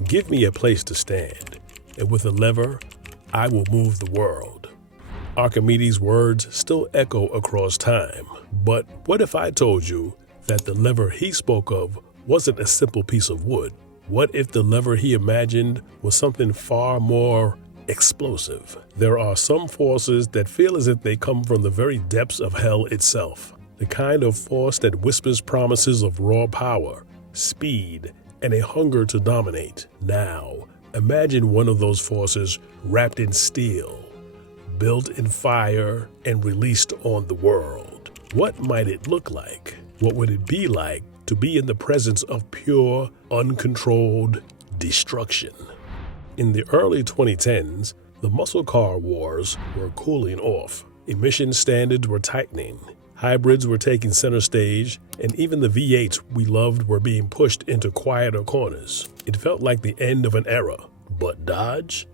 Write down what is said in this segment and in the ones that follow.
Give me a place to stand, and with a lever, I will move the world. Archimedes' words still echo across time. But what if I told you that the lever he spoke of wasn't a simple piece of wood? What if the lever he imagined was something far more explosive? There are some forces that feel as if they come from the very depths of hell itself. The kind of force that whispers promises of raw power, speed, and a hunger to dominate. Now, imagine one of those forces wrapped in steel, built in fire, and released on the world. What might it look like? What would it be like to be in the presence of pure, uncontrolled destruction? In the early 2010s, the muscle car wars were cooling off. Emission standards were tightening. Hybrids were taking center stage, and even the V8s we loved were being pushed into quieter corners. It felt like the end of an era. But Dodge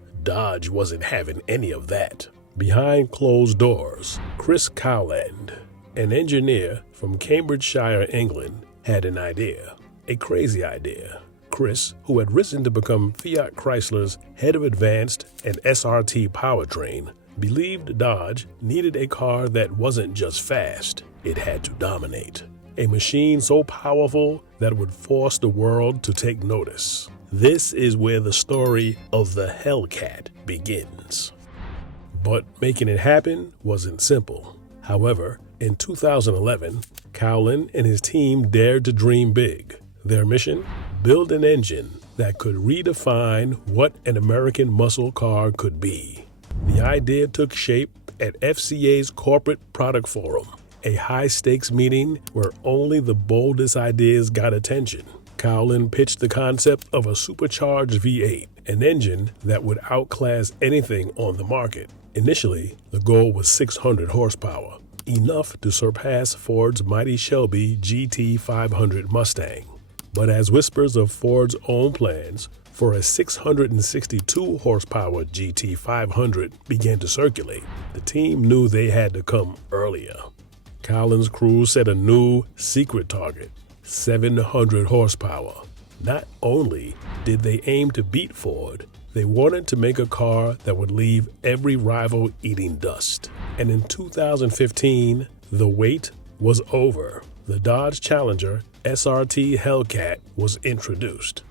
wasn't having any of that. Behind closed doors, Chris Cowland, an engineer from Cambridgeshire, England, had an idea. A crazy idea. Chris, who had risen to become Fiat Chrysler's head of advanced and SRT powertrain, believed Dodge needed a car that wasn't just fast, it had to dominate. A machine so powerful that it would force the world to take notice. This is where the story of the Hellcat begins. But making it happen wasn't simple. However, in 2011, Cowland and his team dared to dream big. Their mission? Build an engine that could redefine what an American muscle car could be. The idea took shape at FCA's Corporate Product Forum, a high-stakes meeting where only the boldest ideas got attention. Cowland pitched the concept of a supercharged V8, an engine that would outclass anything on the market. Initially, the goal was 600 horsepower, enough to surpass Ford's mighty Shelby GT500 Mustang. But as whispers of Ford's own plans for a 662 horsepower GT500 began to circulate, the team knew they had to come earlier. Cowland's crew set a new secret target, 700 horsepower. Not only did they aim to beat Ford, they wanted to make a car that would leave every rival eating dust. And in 2015, the wait was over. The Dodge Challenger SRT Hellcat was introduced.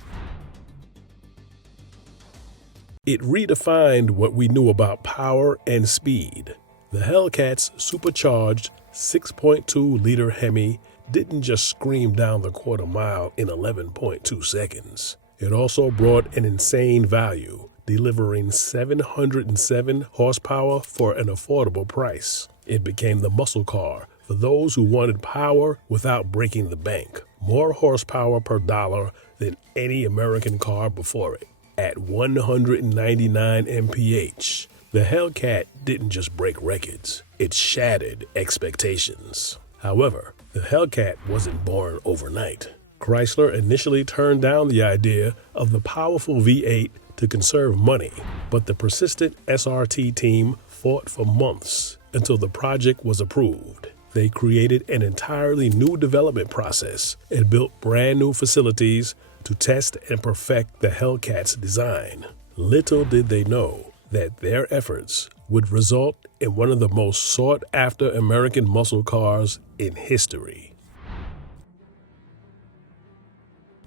It redefined what we knew about power and speed. The Hellcat's supercharged 6.2-liter Hemi didn't just scream down the quarter mile in 11.2 seconds. It also brought an insane value, delivering 707 horsepower for an affordable price. It became the muscle car for those who wanted power without breaking the bank. More horsepower per dollar than any American car before it. At 199 mph, the Hellcat didn't just break records, it shattered expectations. However, the Hellcat wasn't born overnight. Chrysler initially turned down the idea of the powerful V8 to conserve money, but the persistent SRT team fought for months until the project was approved. They created an entirely new development process and built brand new facilities to test and perfect the Hellcat's design. Little did they know that their efforts would result in one of the most sought-after American muscle cars in history.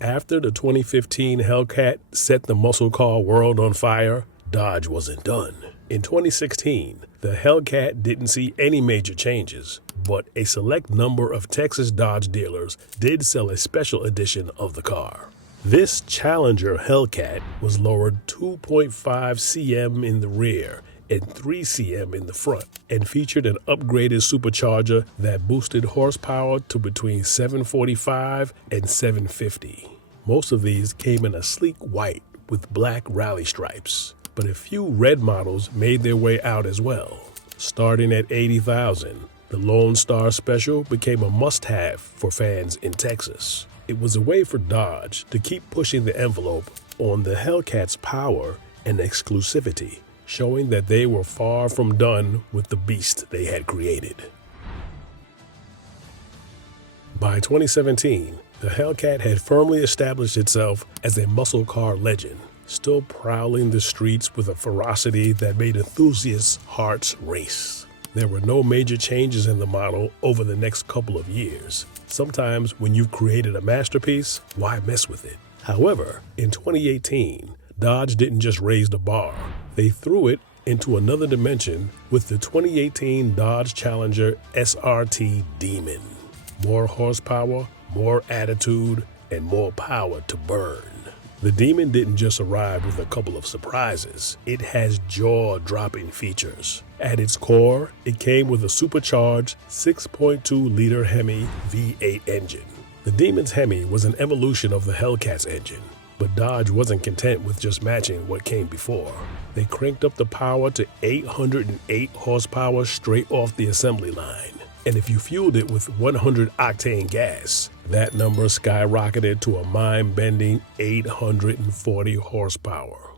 After the 2015 Hellcat set the muscle car world on fire, Dodge wasn't done. In 2016, the Hellcat didn't see any major changes, but a select number of Texas Dodge dealers did sell a special edition of the car. This Challenger Hellcat was lowered 2.5 cm in the rear and 3 cm in the front, and featured an upgraded supercharger that boosted horsepower to between 745 and 750. Most of these came in a sleek white with black rally stripes, but a few red models made their way out as well. Starting at $80,000, the Lone Star Special became a must-have for fans in Texas. It was a way for Dodge to keep pushing the envelope on the Hellcat's power and exclusivity, showing that they were far from done with the beast they had created. By 2017, The Hellcat had firmly established itself as a muscle car legend, still prowling the streets with a ferocity that made enthusiasts' hearts race. There were no major changes in the model over the next couple of years. Sometimes when you've created a masterpiece, why mess with it? However, in 2018, Dodge didn't just raise the bar. They threw it into another dimension with the 2018 Dodge Challenger SRT Demon. More horsepower, more attitude, and more power to burn. The Demon didn't just arrive with a couple of surprises. It has jaw-dropping features. At its core, it came with a supercharged 6.2-liter Hemi V8 engine. The Demon's Hemi was an evolution of the Hellcat's engine, but Dodge wasn't content with just matching what came before. They cranked up the power to 808 horsepower straight off the assembly line. And if you fueled it with 100-octane gas, that number skyrocketed to a mind-bending 840 horsepower.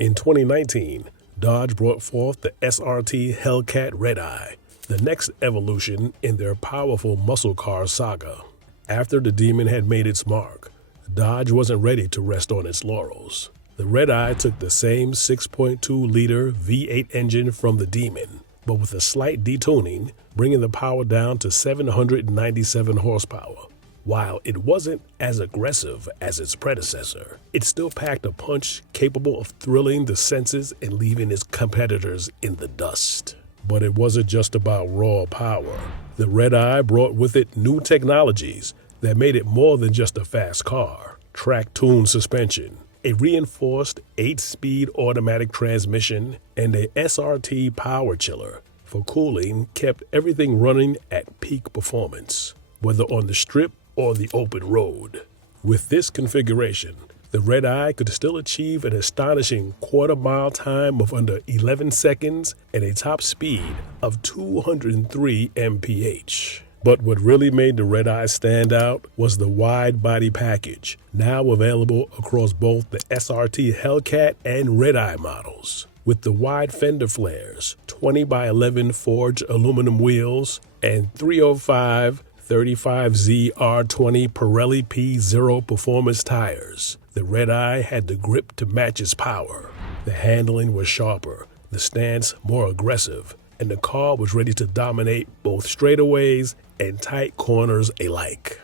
In 2019, Dodge brought forth the SRT Hellcat Red-Eye, the next evolution in their powerful muscle car saga. After the Demon had made its mark, Dodge wasn't ready to rest on its laurels. The Red-Eye took the same 6.2-liter V8 engine from the Demon, but with a slight detuning, bringing the power down to 797 horsepower. While it wasn't as aggressive as its predecessor, it still packed a punch capable of thrilling the senses and leaving its competitors in the dust. But it wasn't just about raw power. The Red-Eye brought with it new technologies that made it more than just a fast car. Track-tuned suspension, a reinforced 8-speed automatic transmission, and a SRT power chiller for cooling kept everything running at peak performance, whether on the strip or the open road. With this configuration, the Red-Eye could still achieve an astonishing quarter-mile time of under 11 seconds and a top speed of 203 mph. But what really made the Red-Eye stand out was the wide body package, now available across both the SRT Hellcat and Red-Eye models. With the wide fender flares, 20x11 forged aluminum wheels, and 305 35Z R20 Pirelli P0 performance tires, the Red-Eye had the grip to match its power. The handling was sharper, the stance more aggressive, and the car was ready to dominate both straightaways and tight corners alike.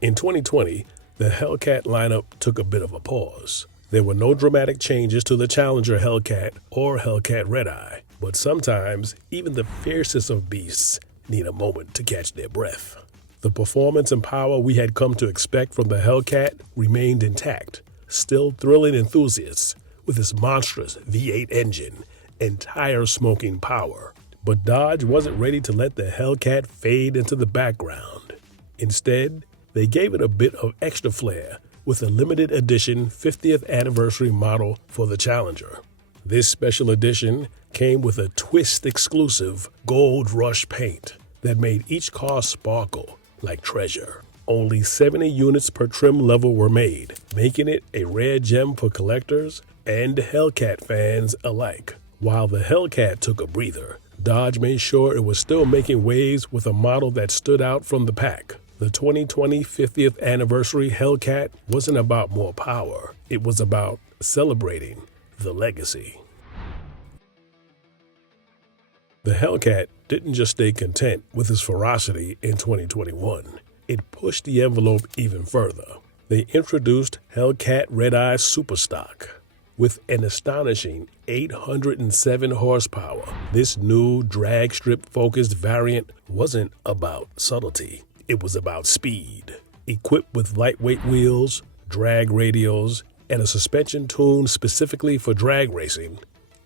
In 2020, the Hellcat lineup took a bit of a pause. There were no dramatic changes to the Challenger Hellcat or Hellcat Red-Eye, but sometimes even the fiercest of beasts need a moment to catch their breath. The performance and power we had come to expect from the Hellcat remained intact, still thrilling enthusiasts with its monstrous V8 engine and tire-smoking power. But Dodge wasn't ready to let the Hellcat fade into the background. Instead, they gave it a bit of extra flair with a limited edition 50th anniversary model for the Challenger. This special edition came with a twist-exclusive gold rush paint that made each car sparkle like treasure. Only 70 units per trim level were made, making it a rare gem for collectors and Hellcat fans alike. While the Hellcat took a breather, Dodge made sure it was still making waves with a model that stood out from the pack. The 2020 50th anniversary Hellcat wasn't about more power. It was about celebrating the legacy. The Hellcat didn't just stay content with its ferocity in 2021. It pushed the envelope even further. They introduced Hellcat Red-Eye Superstock. With an astonishing 807 horsepower, this new drag strip-focused variant wasn't about subtlety. It was about speed. Equipped with lightweight wheels, drag radials, and a suspension tuned specifically for drag racing,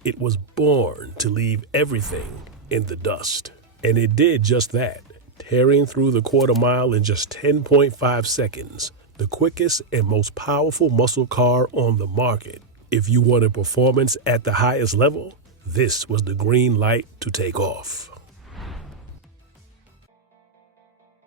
it was born to leave everything in the dust. And it did just that, tearing through the quarter mile in just 10.5 seconds, the quickest and most powerful muscle car on the market. If you wanted performance at the highest level, this was the green light to take off.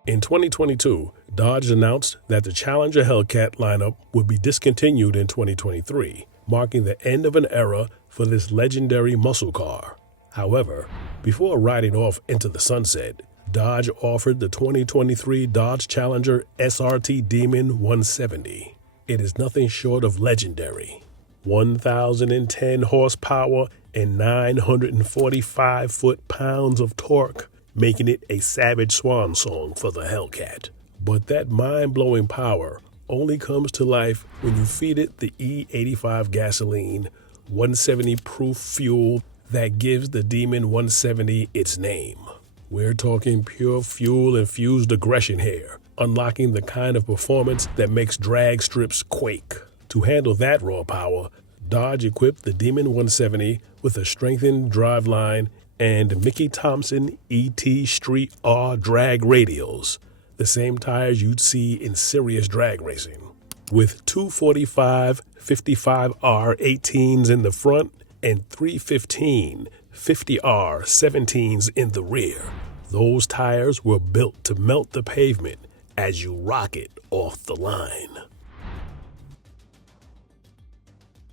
In 2022, Dodge announced that the Challenger Hellcat lineup would be discontinued in 2023, marking the end of an era for this legendary muscle car. However, before riding off into the sunset, Dodge offered the 2023 Dodge Challenger SRT Demon 170. It is nothing short of legendary. 1,010 horsepower and 945 foot-pounds of torque, making it a savage swan song for the Hellcat. But that mind-blowing power only comes to life when you feed it the E85 gasoline, 170 proof fuel that gives the Demon 170 its name. We're talking pure fuel-infused aggression here, unlocking the kind of performance that makes drag strips quake. To handle that raw power, Dodge equipped the Demon 170 with a strengthened driveline and Mickey Thompson ET Street R drag radials, the same tires you'd see in serious drag racing. With 245 55R 18s in the front and 315 50R 17s in the rear, those tires were built to melt the pavement as you rocket off the line.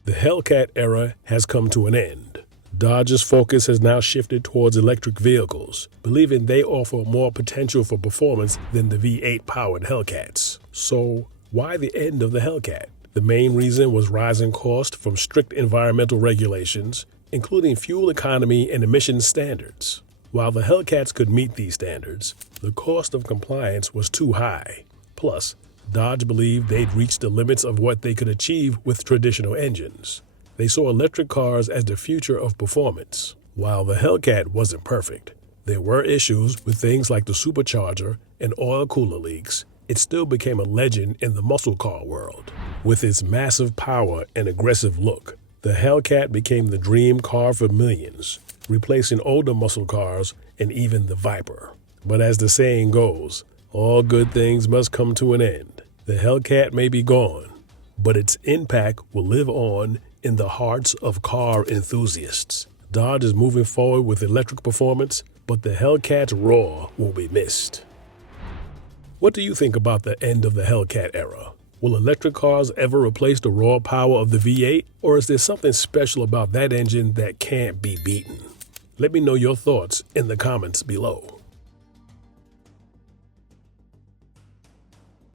The Hellcat era has come to an end. Dodge's focus has now shifted towards electric vehicles, believing they offer more potential for performance than the V8-powered Hellcats. So, why the end of the Hellcat? The main reason was rising cost from strict environmental regulations, including fuel economy and emissions standards. While the Hellcats could meet these standards, the cost of compliance was too high. Plus, Dodge believed they'd reached the limits of what they could achieve with traditional engines. They saw electric cars as the future of performance. While the Hellcat wasn't perfect, there were issues with things like the supercharger and oil cooler leaks. It still became a legend in the muscle car world. With its massive power and aggressive look, the Hellcat became the dream car for millions, replacing older muscle cars and even the Viper. But as the saying goes, all good things must come to an end. The Hellcat may be gone, but its impact will live on in the hearts of car enthusiasts. Dodge is moving forward with electric performance, but the Hellcat's roar will be missed. What do you think about the end of the Hellcat era? Will electric cars ever replace the raw power of the V8, or is there something special about that engine that can't be beaten? Let me know your thoughts in the comments below.